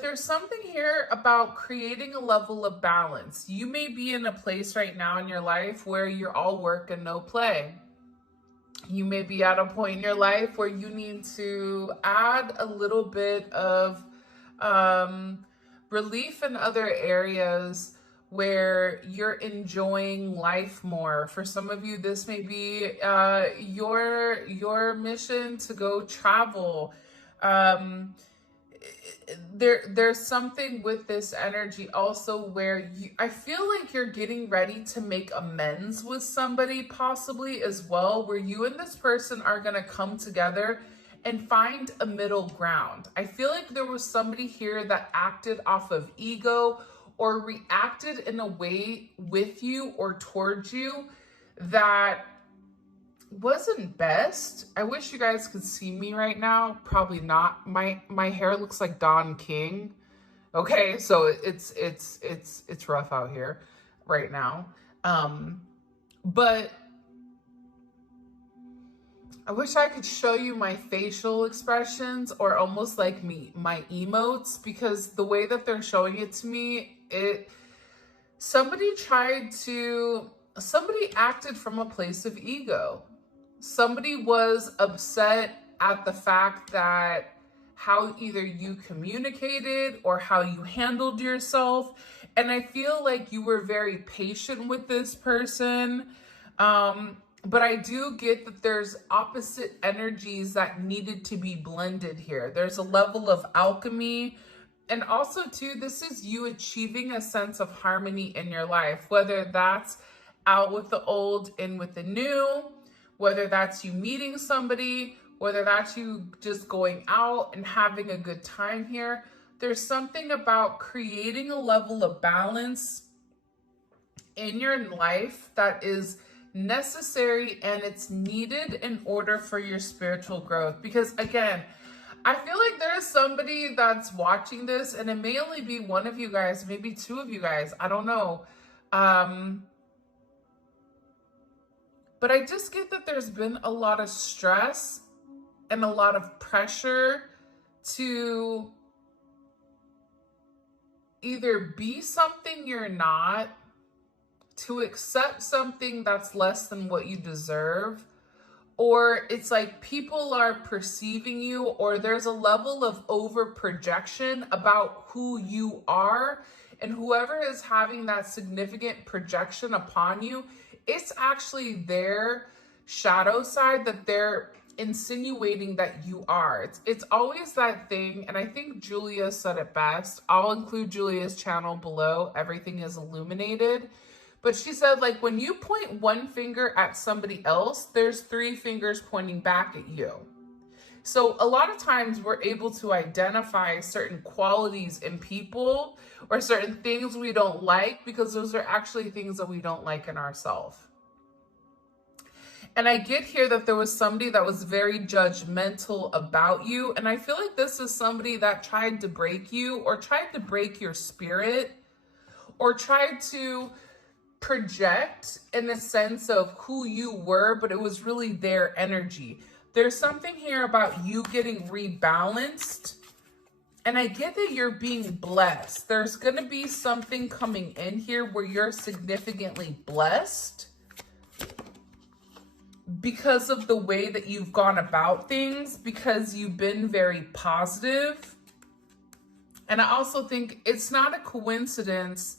There's something here about creating a level of balance. You may be in a place right now in your life where you're all work and no play. You may be at a point in your life where you need to add a little bit of um, relief in other areas where you're enjoying life more. For some of you, this may be your mission to go travel. Um, there's something with this energy also where I feel like you're getting ready to make amends with somebody possibly as well, where you and this person are going to come together and find a middle ground. I feel like there was somebody here that acted off of ego or reacted in a way with you or towards you that wasn't best. I wish you guys could see me right now. Probably not. My hair looks like Don King. Okay, so it's rough out here right now. But I wish I could show you my facial expressions or almost like my emotes, because the way that they're showing it to me, somebody acted from a place of ego. Somebody was upset at the fact that how either you communicated or how you handled yourself. And I feel like you were very patient with this person. But I do get that there's opposite energies that needed to be blended here. There's a level of alchemy. And also, too, this is you achieving a sense of harmony in your life, whether that's out with the old, in with the new, whether that's you meeting somebody, whether that's you just going out and having a good time here. There's something about creating a level of balance in your life that is necessary and it's needed in order for your spiritual growth. Because again, I feel like there's somebody that's watching this, and it may only be one of you guys, maybe two of you guys, I don't know. But I just get that there's been a lot of stress and a lot of pressure to either be something you're not, to accept something that's less than what you deserve, or it's like people are perceiving you, or there's a level of over projection about who you are, and whoever is having that significant projection upon you, it's actually their shadow side that they're insinuating that you are. It's always that thing, and I think Julia said it best. I'll include Julia's channel below. Everything is illuminated. But she said, like, when you point one finger at somebody else, there's three fingers pointing back at you. So a lot of times we're able to identify certain qualities in people or certain things we don't like because those are actually things that we don't like in ourselves. And I get here that there was somebody that was very judgmental about you. And I feel like this is somebody that tried to break you or tried to break your spirit or tried to project in the sense of who you were, but it was really their energy. There's something here about you getting rebalanced. And I get that you're being blessed. There's going to be something coming in here where you're significantly blessed because of the way that you've gone about things, because you've been very positive. And I also think it's not a coincidence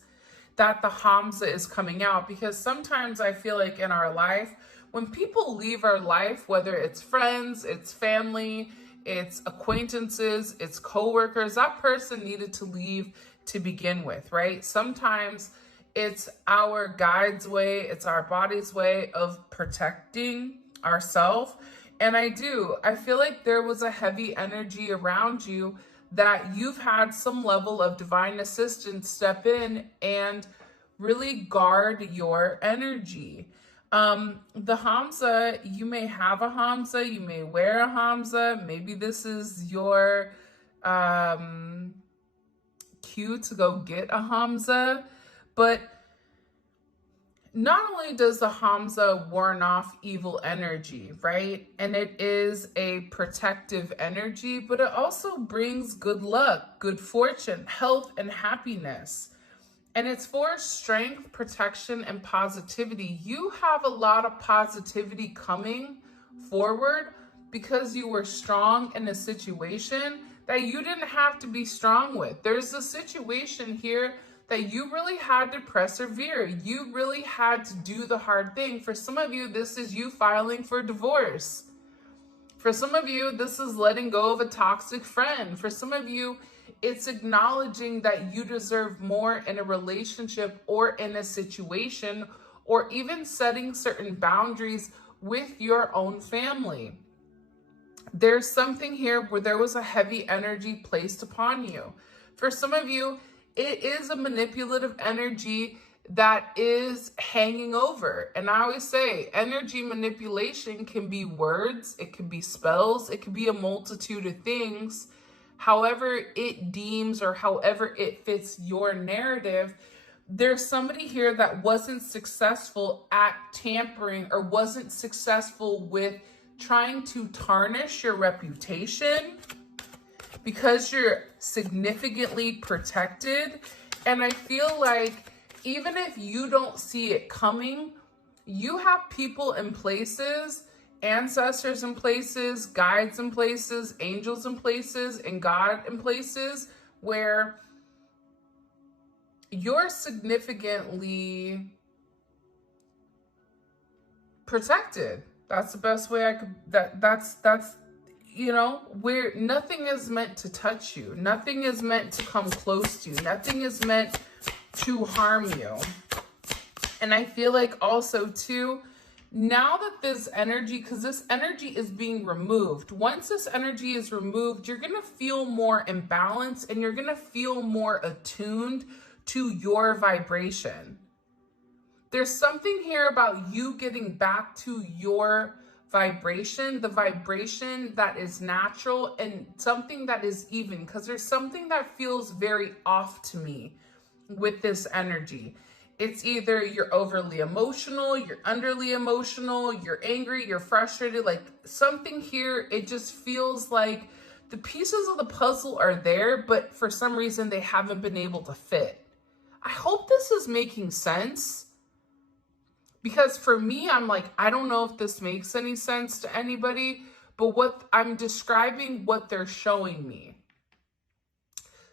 that the Hamza is coming out, because sometimes I feel like in our life, when people leave our life, whether it's friends, it's family, it's acquaintances, it's coworkers, that person needed to leave to begin with, right? Sometimes it's our guide's way, it's our body's way of protecting ourselves. And I feel like there was a heavy energy around you that you've had some level of divine assistance step in and really guard your energy. The Hamza, you may have a Hamza, you may wear a Hamza. Maybe this is your cue to go get a Hamza. But Not only does the Hamza warn off evil energy, right? And it is a protective energy, but it also brings good luck, good fortune, health, and happiness. And it's for strength, protection, and positivity. You have a lot of positivity coming forward because you were strong in a situation that you didn't have to be strong with. There's a situation here that you really had to persevere. You really had to do the hard thing. For some of you, this is you filing for divorce. For some of you, this is letting go of a toxic friend. For some of you, it's acknowledging that you deserve more in a relationship or in a situation, or even setting certain boundaries with your own family. There's something here where there was a heavy energy placed upon you. For some of you, it is a manipulative energy that is hanging over. And I always say energy manipulation can be words, it can be spells, it can be a multitude of things. However it deems or however it fits your narrative. There's somebody here that wasn't successful at tampering or wasn't successful with trying to tarnish your reputation because you're significantly protected. And I feel like even if you don't see it coming, you have people in places, ancestors in places, guides in places, angels in places, and God in places where you're significantly protected. That's the best way I could, that's, you know, where nothing is meant to touch you. Nothing is meant to come close to you. Nothing is meant to harm you. And I feel like also too, now that this energy, because this energy is being removed, once this energy is removed, you're going to feel more imbalanced and you're going to feel more attuned to your vibration. There's something here about you getting back to your vibration, the vibration that is natural and something that is even, because there's something that feels very off to me with this energy. It's either you're overly emotional, you're underly emotional, you're angry, you're frustrated, like something here, it just feels like the pieces of the puzzle are there, but for some reason they haven't been able to fit. I hope this is making sense, because for me, I'm like, I don't know if this makes any sense to anybody, but what I'm describing, what they're showing me.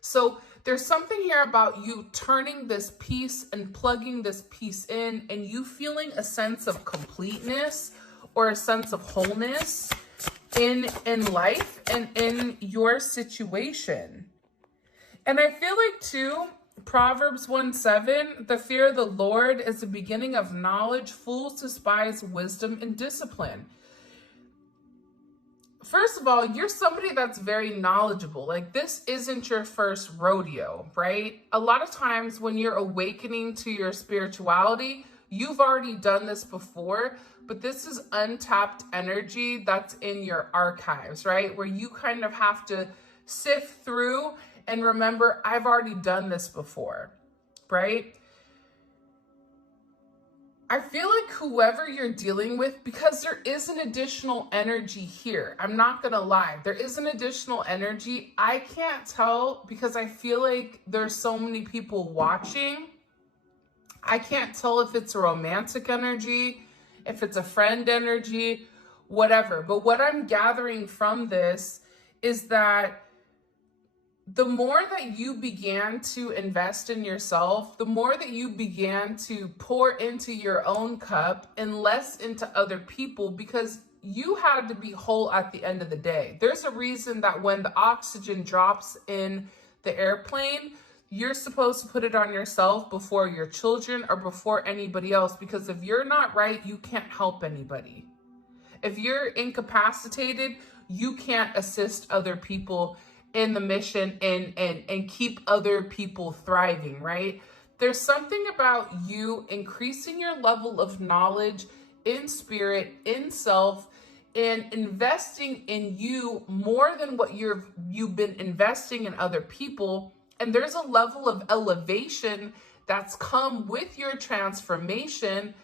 So there's something here about you turning this piece and plugging this piece in and you feeling a sense of completeness or a sense of wholeness in life and in your situation. And I feel like too, Proverbs 1:7, the fear of the Lord is the beginning of knowledge. Fools despise wisdom and discipline. First of all, you're somebody that's very knowledgeable. Like, this isn't your first rodeo, right? A lot of times when you're awakening to your spirituality, you've already done this before, but this is untapped energy that's in your archives, right? Where you kind of have to sift through and remember, I've already done this before, right? I feel like whoever you're dealing with, because there is an additional energy here. I'm not going to lie. There is an additional energy. I can't tell because I feel like there's so many people watching. I can't tell if it's a romantic energy, if it's a friend energy, whatever. But what I'm gathering from this is that the more that you began to invest in yourself, the more that you began to pour into your own cup and less into other people, because you had to be whole at the end of the day. There's a reason that when the oxygen drops in the airplane, you're supposed to put it on yourself before your children or before anybody else, because if you're not right, you can't help anybody. If you're incapacitated, you can't assist other people in the mission and keep other people thriving, right? There's something about you increasing your level of knowledge in spirit, in self, and investing in you more than what you've been investing in other people. And there's a level of elevation that's come with your transformation,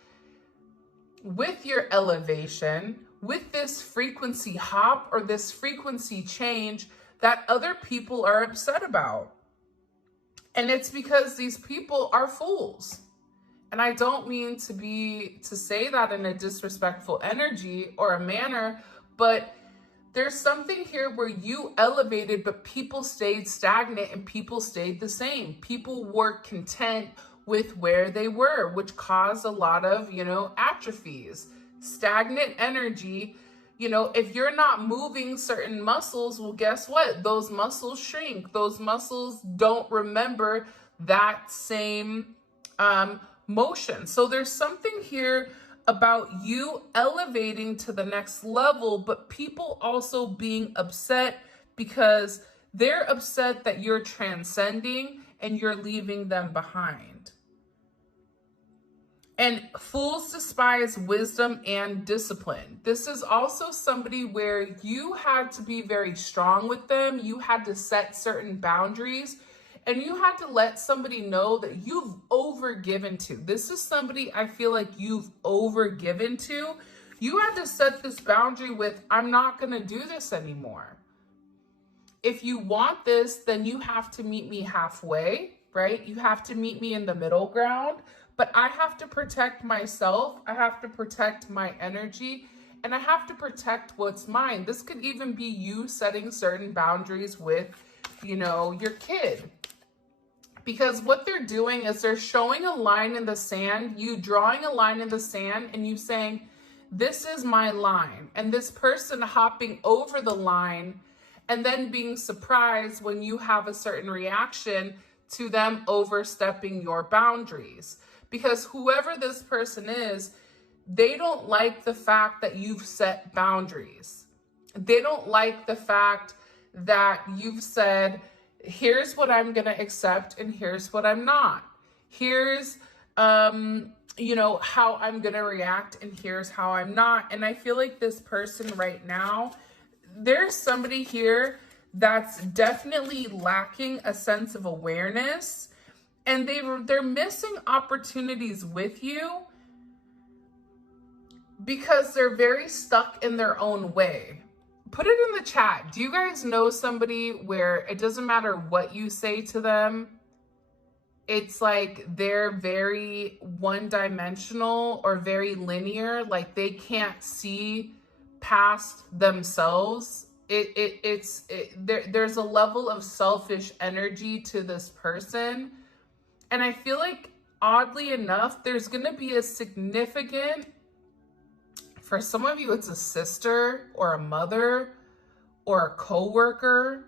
with your elevation, with this frequency hop or this frequency change that other people are upset about. And it's because these people are fools. And I don't mean to say that in a disrespectful energy or a manner, but there's something here where you elevated, but people stayed stagnant and people stayed the same. People were content with where they were, which caused a lot of, atrophies, stagnant energy. If you're not moving certain muscles, well, guess what? Those muscles shrink. Those muscles don't remember that same motion. So there's something here about you elevating to the next level, but people also being upset because they're upset that you're transcending and you're leaving them behind. And fools despise wisdom and discipline. This is also somebody where you had to be very strong with them. You had to set certain boundaries. And you had to let somebody know that you've overgiven to. This is somebody I feel like you've overgiven to. You had to set this boundary with, I'm not going to do this anymore. If you want this, then you have to meet me halfway, right? You have to meet me in the middle ground. But I have to protect myself. I have to protect my energy. And I have to protect what's mine. This could even be you setting certain boundaries with, your kid. Because what they're doing is they're showing a line in the sand, you drawing a line in the sand, and you saying, this is my line. And this person hopping over the line and then being surprised when you have a certain reaction to them overstepping your boundaries. Because whoever this person is, they don't like the fact that you've set boundaries. They don't like the fact that you've said, here's what I'm going to accept and here's what I'm not. Here's, how I'm going to react and here's how I'm not. And I feel like this person right now, there's somebody here that's definitely lacking a sense of awareness, and they're missing opportunities with you because they're very stuck in their own way. Put it in the chat. Do you guys know somebody where it doesn't matter what you say to them? It's like they're very one-dimensional or very linear. Like they can't see past themselves. There's a level of selfish energy to this person. And I feel like, oddly enough, there's going to be a significant, for some of you, it's a sister or a mother or a coworker.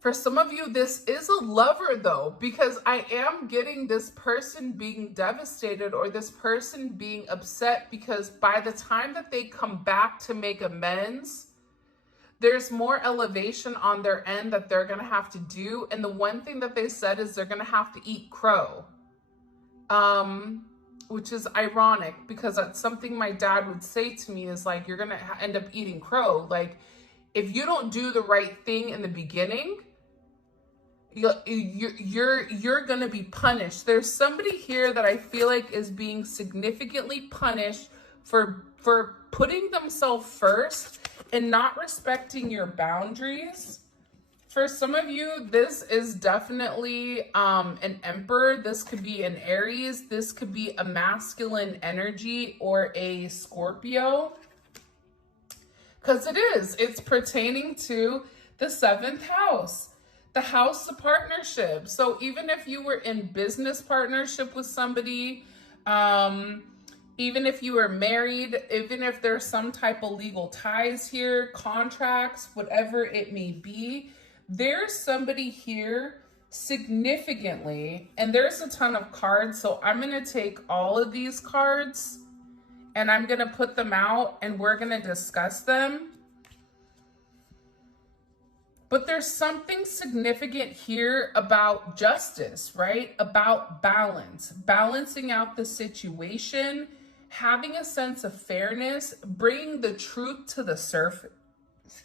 For some of you, this is a lover though, because I am getting this person being devastated or this person being upset because by the time that they come back to make amends, there's more elevation on their end that they're going to have to do. And the one thing that they said is they're going to have to eat crow. Which is ironic because that's something my dad would say to me is like, you're going to end up eating crow. Like if you don't do the right thing in the beginning, you're going to be punished. There's somebody here that I feel like is being significantly punished for putting themselves first and not respecting your boundaries. For some of you, this is definitely an Emperor. This could be an Aries. This could be a masculine energy or a Scorpio. Because it is. It's pertaining to the 7th house, the house of partnership. So even if you were in business partnership with somebody, even if you were married, even if there's some type of legal ties here, contracts, whatever it may be, there's somebody here significantly, and there's a ton of cards. So I'm going to take all of these cards and I'm going to put them out and we're going to discuss them. But there's something significant here about justice, right? About balance, balancing out the situation, having a sense of fairness, bringing the truth to the surface.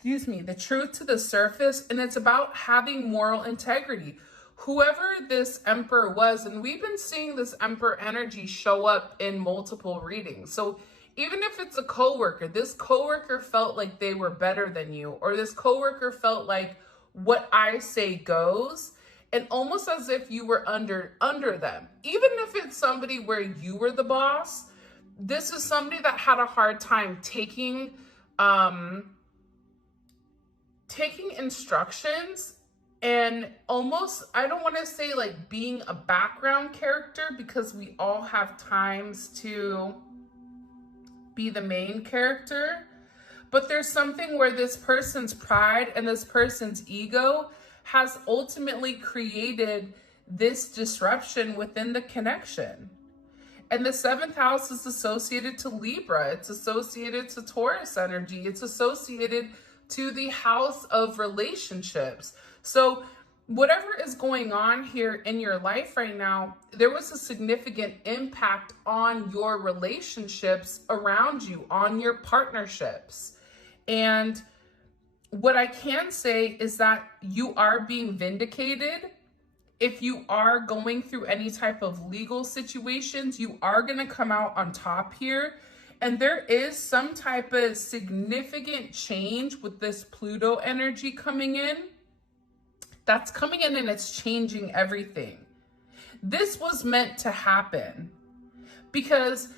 The truth to the surface. And it's about having moral integrity. whoever this Emperor was, and we've been seeing this Emperor energy show up in multiple readings. So even if it's a coworker, this coworker felt like they were better than you, or this coworker felt like what I say goes, and almost as if you were under them. Even if it's somebody where you were the boss, this is somebody that had a hard time taking instructions, and almost, I don't want to say like being a background character, because we all have times to be the main character, but there's something where this person's pride and this person's ego has ultimately created this disruption within the connection. And the 7th house is associated to Libra. It's associated to Taurus energy. It's associated to the house of relationships. So whatever is going on here in your life right now, there was a significant impact on your relationships around you, on your partnerships. And what I can say is that you are being vindicated. If you are going through any type of legal situations, you are going to come out on top here. And there is some type of significant change with this Pluto energy coming in. That's coming in and it's changing everything. This was meant to happen because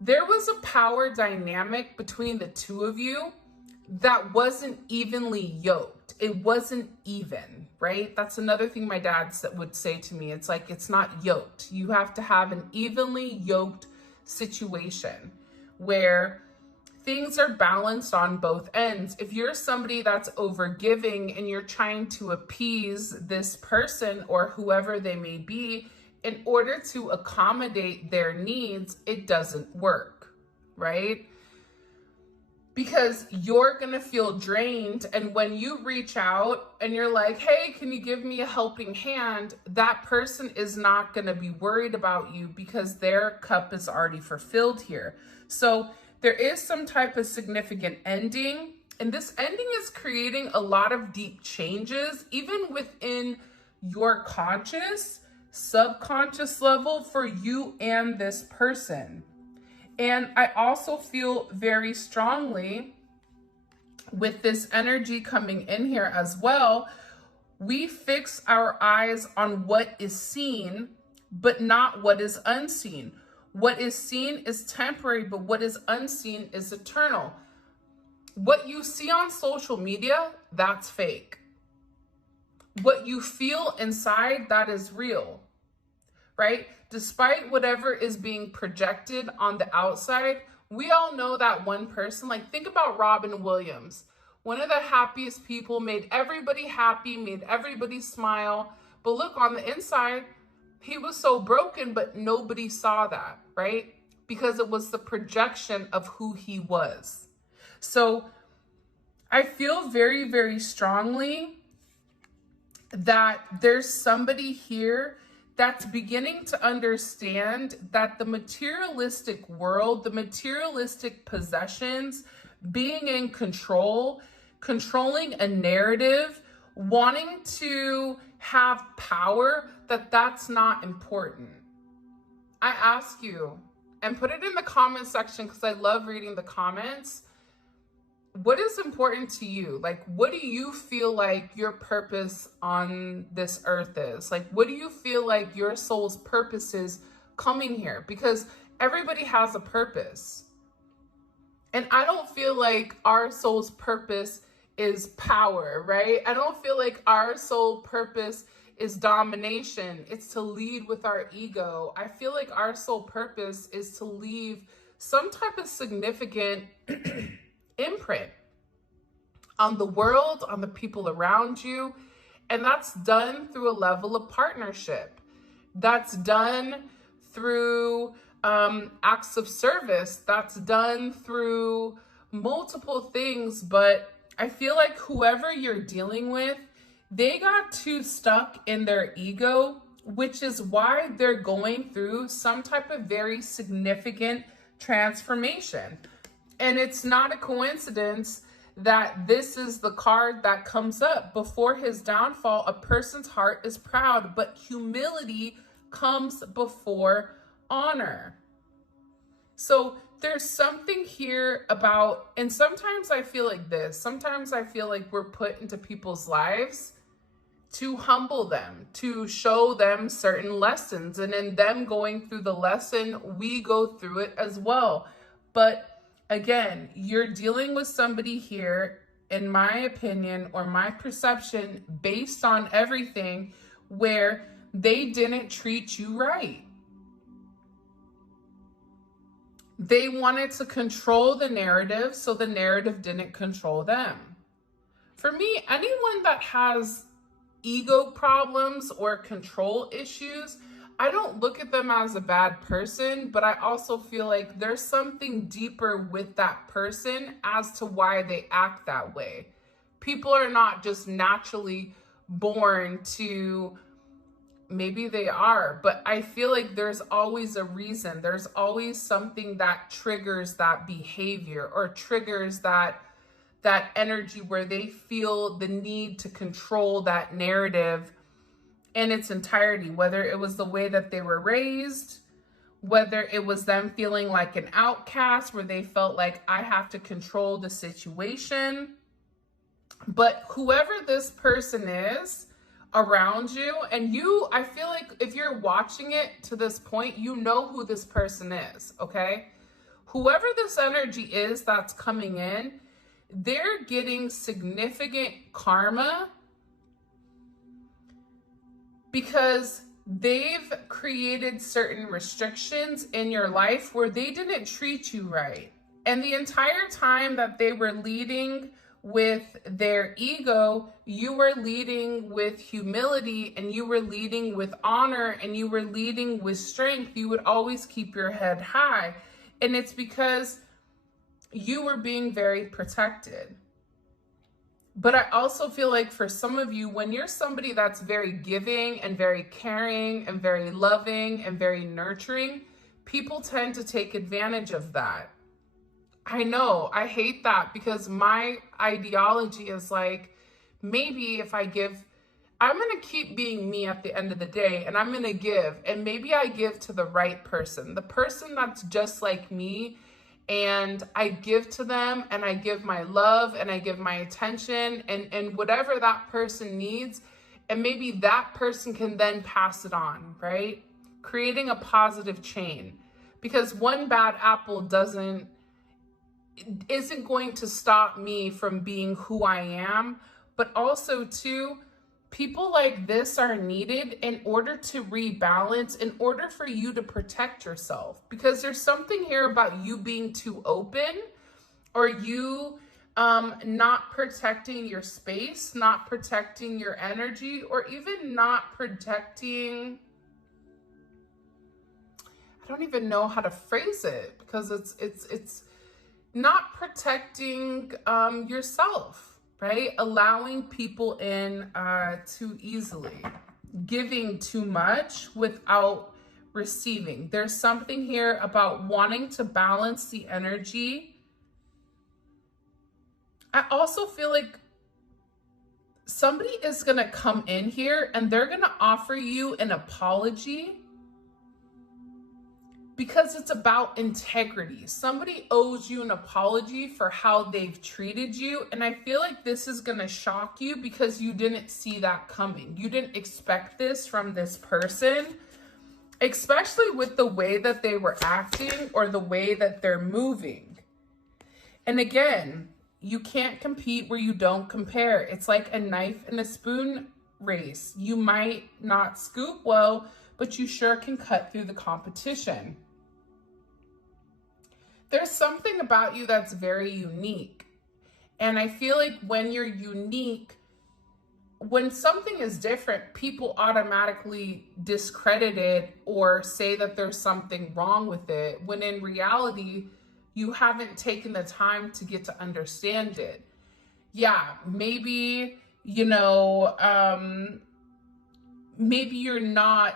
there was a power dynamic between the two of you that wasn't evenly yoked. It wasn't even, right? That's another thing my dad would say to me. It's like, it's not yoked. You have to have an evenly yoked situation where things are balanced on both ends. If you're somebody that's overgiving and you're trying to appease this person or whoever they may be in order to accommodate their needs, it doesn't work, right? Because you're gonna feel drained, and when you reach out and you're like, hey, can you give me a helping hand? That person is not gonna be worried about you because their cup is already fulfilled here. So there is some type of significant ending, and this ending is creating a lot of deep changes, even within your conscious, subconscious level for you and this person. And I also feel very strongly with this energy coming in here as well, we fix our eyes on what is seen, but not what is unseen. What is seen is temporary, but what is unseen is eternal. What you see on social media, that's fake. What you feel inside, that is real, right? Despite whatever is being projected on the outside, we all know that one person. Like, think about Robin Williams, one of the happiest people, made everybody happy, made everybody smile. But look, on the inside, he was so broken, but nobody saw that, right? Because it was the projection of who he was. So I feel very, very strongly that there's somebody here that's beginning to understand that the materialistic world, the materialistic possessions, being in control, controlling a narrative, wanting to have power, that's not important. I ask you, and put it in the comment section because I love reading the comments. What is important to you? Like, what do you feel like your purpose on this earth is? Like, what do you feel like your soul's purpose is coming here? Because everybody has a purpose. And I don't feel like our soul's purpose is power, right? I don't feel like our soul purpose is domination. It's to lead with our ego. I feel like our soul purpose is to leave some type of significant imprint on the world, on the people around you. And that's done through a level of partnership. That's done through acts of service. That's done through multiple things. But I feel like whoever you're dealing with, they got too stuck in their ego, which is why they're going through some type of very significant transformation. And it's not a coincidence that this is the card that comes up. Before his downfall, a person's heart is proud, but humility comes before honor. So there's something here about, and sometimes I feel like this, sometimes I feel like we're put into people's lives to humble them, to show them certain lessons. And in them going through the lesson, we go through it as well. But again, you're dealing with somebody here, in my opinion, or my perception, based on everything, where they didn't treat you right. They wanted to control the narrative, so the narrative didn't control them. For me, anyone that has ego problems or control issues, I don't look at them as a bad person, but I also feel like there's something deeper with that person as to why they act that way. People are not just naturally born to, maybe they are, but I feel like there's always a reason. There's always something that triggers that behavior or triggers that energy where they feel the need to control that narrative in its entirety, whether it was the way that they were raised, whether it was them feeling like an outcast where they felt like, I have to control the situation. But whoever this person is around you, and you, I feel like if you're watching it to this point, you know who this person is, okay? Whoever this energy is that's coming in, they're getting significant karma because they've created certain restrictions in your life where they didn't treat you right. And the entire time that they were leading with their ego, you were leading with humility, and you were leading with honor, and you were leading with strength. You would always keep your head high. And it's because you were being very protected. But I also feel like for some of you, when you're somebody that's very giving and very caring and very loving and very nurturing, people tend to take advantage of that. I know, I hate that, because my ideology is like, maybe if I give, I'm going to keep being me at the end of the day, and I'm going to give, and maybe I give to the right person, the person that's just like me, and I give to them, and I give my love, and I give my attention, and whatever that person needs, and maybe that person can then pass it on, right? Creating a positive chain, because one bad apple isn't going to stop me from being who I am, but also too, people like this are needed in order to rebalance, in order for you to protect yourself, because there's something here about you being too open, or you not protecting your space, not protecting your energy, or even not protecting, I don't even know how to phrase it, because it's not protecting yourself, right? Allowing people in too easily, giving too much without receiving. There's something here about wanting to balance the energy. I also feel like somebody is going to come in here and they're going to offer you an apology, because it's about integrity. Somebody owes you an apology for how they've treated you. And I feel like this is going to shock you because you didn't see that coming. You didn't expect this from this person, especially with the way that they were acting or the way that they're moving. And again, you can't compete where you don't compare. It's like a knife and a spoon race. You might not scoop well, but you sure can cut through the competition. There's something about you that's very unique. And I feel like when you're unique, when something is different, people automatically discredit it or say that there's something wrong with it, when in reality, you haven't taken the time to get to understand it. Yeah, maybe, maybe you're not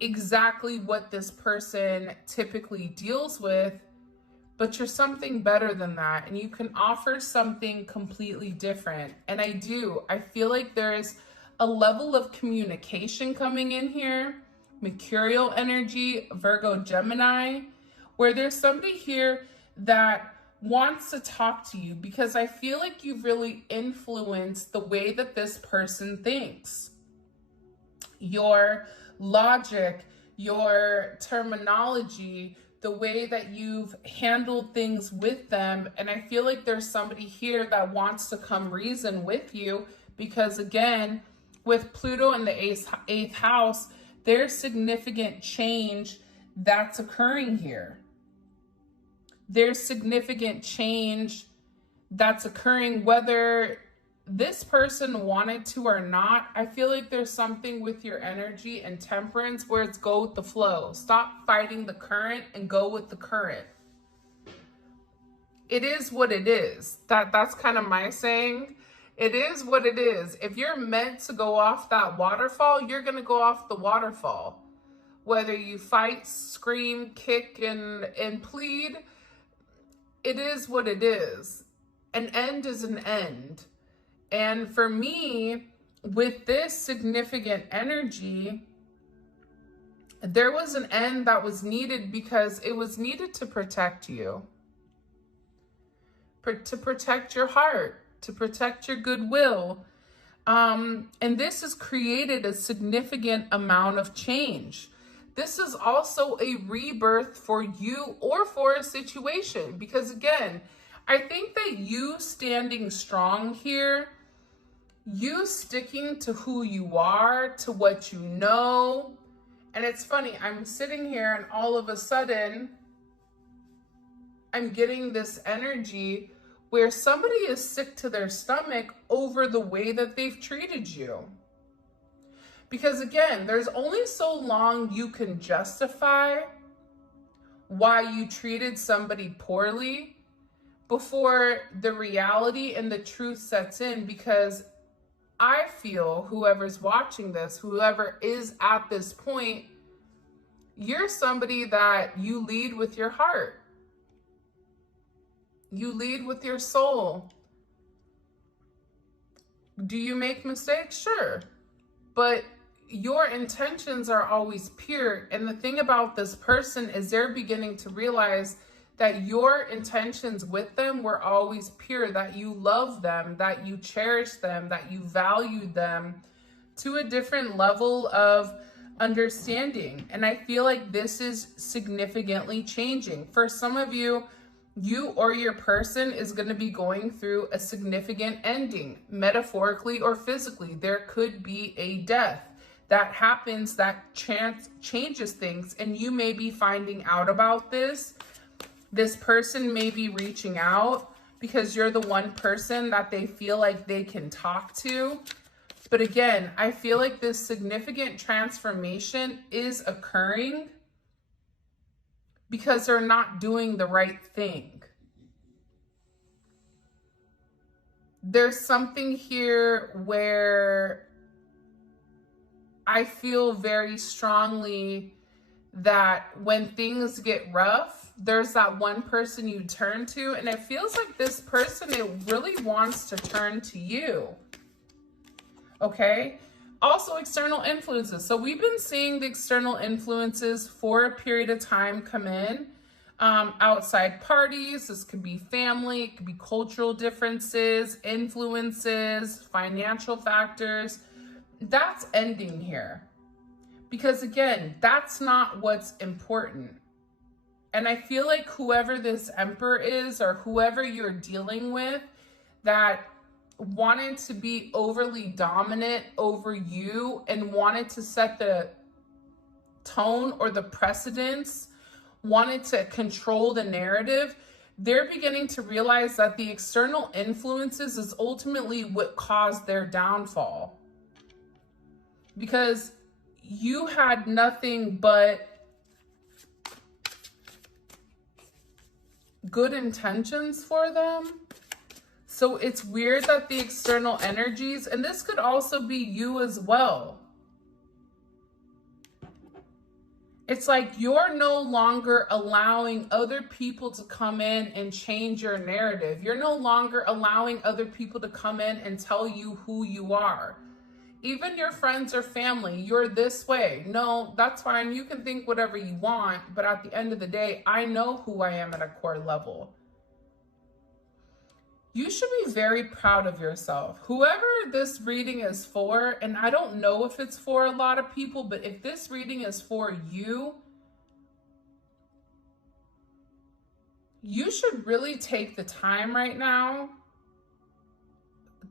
exactly what this person typically deals with, but you're something better than that, and you can offer something completely different. And I feel like there's a level of communication coming in here, Mercurial energy, Virgo, Gemini, where there's somebody here that wants to talk to you, because I feel like you've really influenced the way that this person thinks. Your logic, your terminology, the way that you've handled things with them. And I feel like there's somebody here that wants to come reason with you, because again, with Pluto in the eighth house, there's significant change that's occurring here. There's significant change that's occurring whether this person wanted to or not. I feel like there's something with your energy and temperance where it's go with the flow. Stop fighting the current and go with the current. It is what it is. That's kind of my saying. It is what it is. If you're meant to go off that waterfall, you're going to go off the waterfall. Whether you fight, scream, kick, and plead, it is what it is. An end is an end. And for me, with this significant energy, there was an end that was needed because it was needed to protect you. To protect your heart, to protect your goodwill. And this has created a significant amount of change. This is also a rebirth for you or for a situation, because again, I think that you standing strong here, you sticking to who you are, to what you know. And it's funny, I'm sitting here and all of a sudden, I'm getting this energy where somebody is sick to their stomach over the way that they've treated you. Because again, there's only so long you can justify why you treated somebody poorly before the reality and the truth sets in. Because I feel whoever's watching this, whoever is at this point, you're somebody that you lead with your heart. You lead with your soul. Do you make mistakes? Sure. But your intentions are always pure. And the thing about this person is they're beginning to realize that your intentions with them were always pure, that you love them, that you cherish them, that you value them to a different level of understanding. And I feel like this is significantly changing. For some of you, you or your person is going to be going through a significant ending, metaphorically or physically. There could be a death that happens that changes things, and you may be finding out about this. This person may be reaching out because you're the one person that they feel like they can talk to. But again, I feel like this significant transformation is occurring because they're not doing the right thing. There's something here where I feel very strongly that when things get rough, there's that one person you turn to, and it feels like this person, it really wants to turn to you. Okay? Also, external influences. So we've been seeing the external influences for a period of time come in. Outside parties, this could be family, it could be cultural differences, influences, financial factors. That's ending here. Because again, that's not what's important. And I feel like whoever this emperor is, or whoever you're dealing with, that wanted to be overly dominant over you and wanted to set the tone or the precedence, wanted to control the narrative, they're beginning to realize that the external influences is ultimately what caused their downfall. Because you had nothing but good intentions for them. So it's weird that the external energies, and this could also be you as well. It's like you're no longer allowing other people to come in and change your narrative. You're no longer allowing other people to come in and tell you who you are. Even your friends or family, you're this way. No, that's fine. You can think whatever you want, but at the end of the day, I know who I am at a core level. You should be very proud of yourself. Whoever this reading is for, and I don't know if it's for a lot of people, but if this reading is for you, you should really take the time right now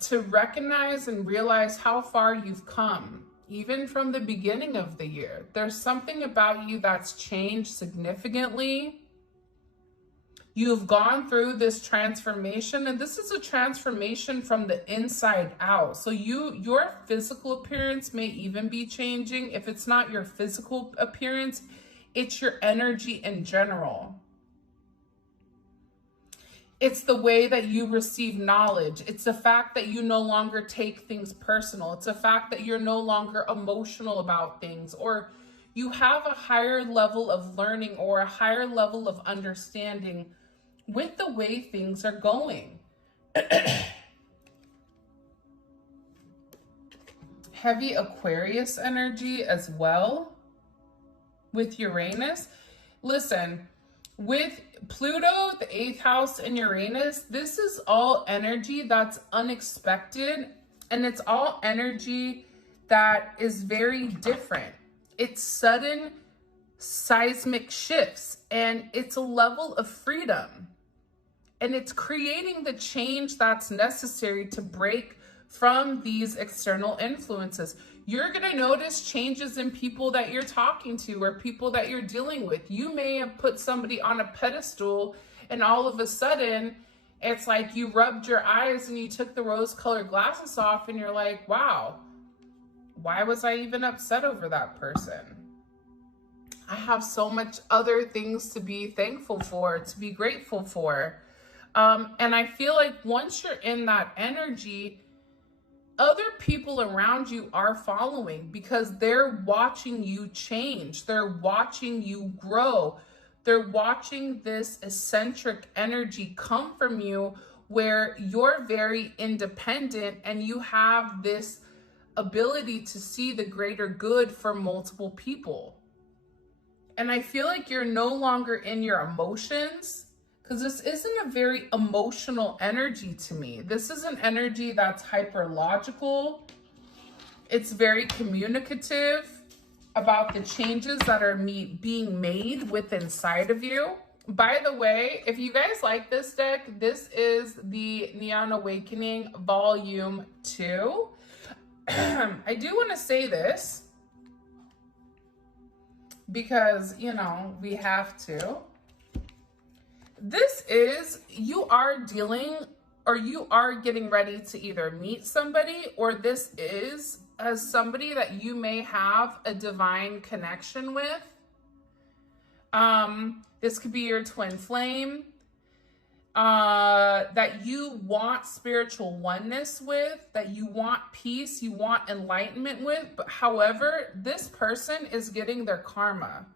to recognize and realize how far you've come, even from the beginning of the year. There's something about you that's changed significantly. You've gone through this transformation, and this is a transformation from the inside out. So your physical appearance may even be changing. If it's not your physical appearance, it's your energy in general. It's the way that you receive knowledge. It's the fact that you no longer take things personal. It's the fact that you're no longer emotional about things, or you have a higher level of learning or a higher level of understanding with the way things are going. Heavy Aquarius energy as well with Uranus. Listen, with Pluto, the 8th house, and Uranus, this is all energy that's unexpected, and it's all energy that is very different. It's sudden seismic shifts, and it's a level of freedom. And it's creating the change that's necessary to break from these external influences. You're going to notice changes in people that you're talking to or people that you're dealing with. You may have put somebody on a pedestal, and all of a sudden, it's like you rubbed your eyes and you took the rose-colored glasses off, and you're like, wow, why was I even upset over that person? I have so much other things to be thankful for, to be grateful for. And I feel like once you're in that energy, other people around you are following because they're watching you change. They're watching you grow. They're watching this eccentric energy come from you where you're very independent and you have this ability to see the greater good for multiple people. And I feel like you're no longer in your emotions, because this isn't a very emotional energy to me. This is an energy that's hyper-logical. It's very communicative about the changes that are being made within inside of you. By the way, if you guys like this deck, this is the Neon Awakening Volume 2. I do want to say this because, you know, we have to. This is, you are dealing or you are getting ready to either meet somebody, or this is as somebody that you may have a divine connection with. This could be your twin flame that you want spiritual oneness with, that you want peace, you want enlightenment with. But however, this person is getting their karma.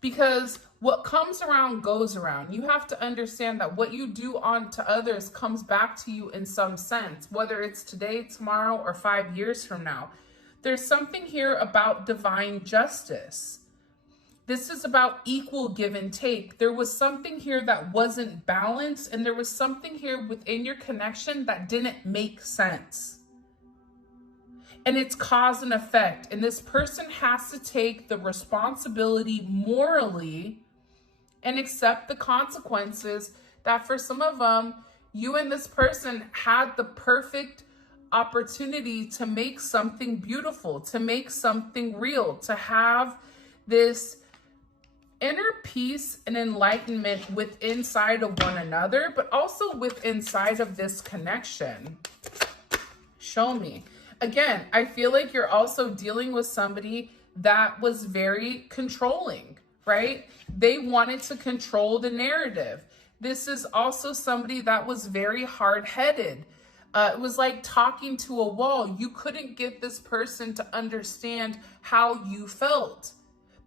Because what comes around goes around. You have to understand that what you do onto others comes back to you in some sense, whether it's today, tomorrow, or 5 years from now. There's something here about divine justice. This is about equal give and take. There was something here that wasn't balanced, and there was something here within your connection that didn't make sense. And it's cause and effect. And this person has to take the responsibility morally and accept the consequences that for some of them, you and this person had the perfect opportunity to make something beautiful, to make something real, to have this inner peace and enlightenment with inside of one another, but also with inside of this connection. Show me. Again, I feel like you're also dealing with somebody that was very controlling, right? They wanted to control the narrative. This is also somebody that was very hard-headed. It was like talking to a wall. You couldn't get this person to understand how you felt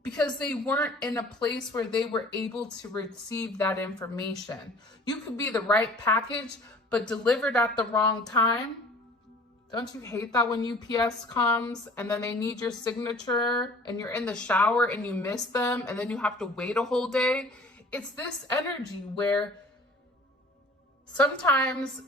because they weren't in a place where they were able to receive that information. You could be the right package, but delivered at the wrong time. Don't you hate that when UPS comes and then they need your signature and you're in the shower and you miss them and then you have to wait a whole day? It's this energy where sometimes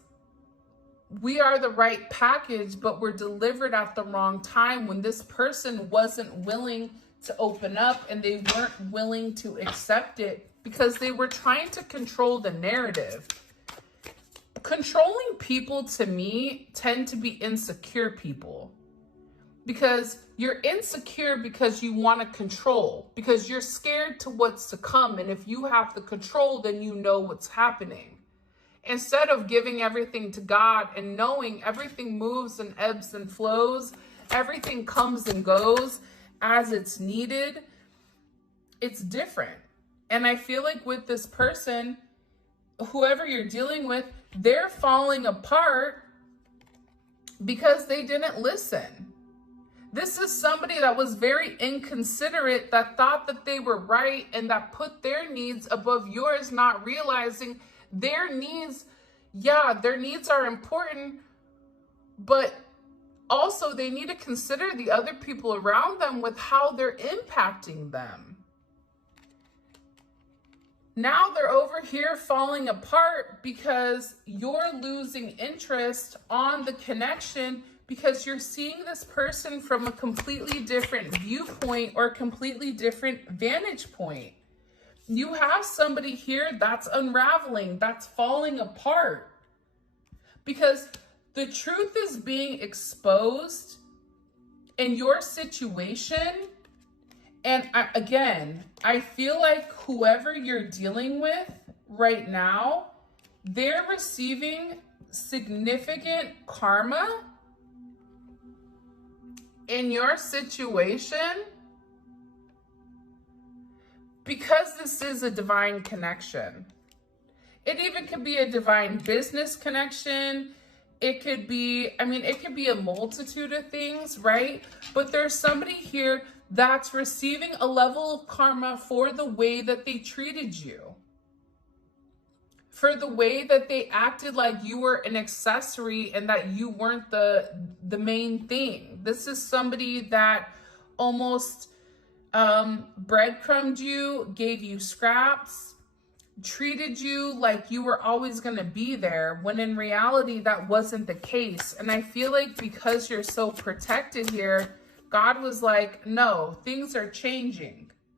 we are the right package, but we're delivered at the wrong time when this person wasn't willing to open up and they weren't willing to accept it because they were trying to control the narrative. Controlling people, to me, tend to be insecure people, because you're insecure because you want to control, because you're scared to what's to come. And if you have the control, then you know what's happening. Instead of giving everything to God and knowing everything moves and ebbs and flows, everything comes and goes as it's needed, it's different. And I feel like with this person, whoever you're dealing with, they're falling apart because they didn't listen. This is somebody that was very inconsiderate, that thought that they were right and that put their needs above yours, not realizing their needs, yeah, their needs are important, but also they need to consider the other people around them with how they're impacting them. Now they're over here falling apart because you're losing interest on the connection because you're seeing this person from a completely different viewpoint or completely different vantage point. You have somebody here that's unraveling, that's falling apart because the truth is being exposed in your situation. And I feel like whoever you're dealing with right now, they're receiving significant karma in your situation because this is a divine connection. It even could be a divine business connection. It could be, it could be a multitude of things, right? But there's somebody here that's receiving a level of karma for the way that they treated you, for the way that they acted like you were an accessory and that you weren't the main thing. This is somebody that almost breadcrumbed you, gave you scraps, treated you like you were always going to be there, when in reality that wasn't the case. And I feel like because you're so protected here, God was like, no, things are changing.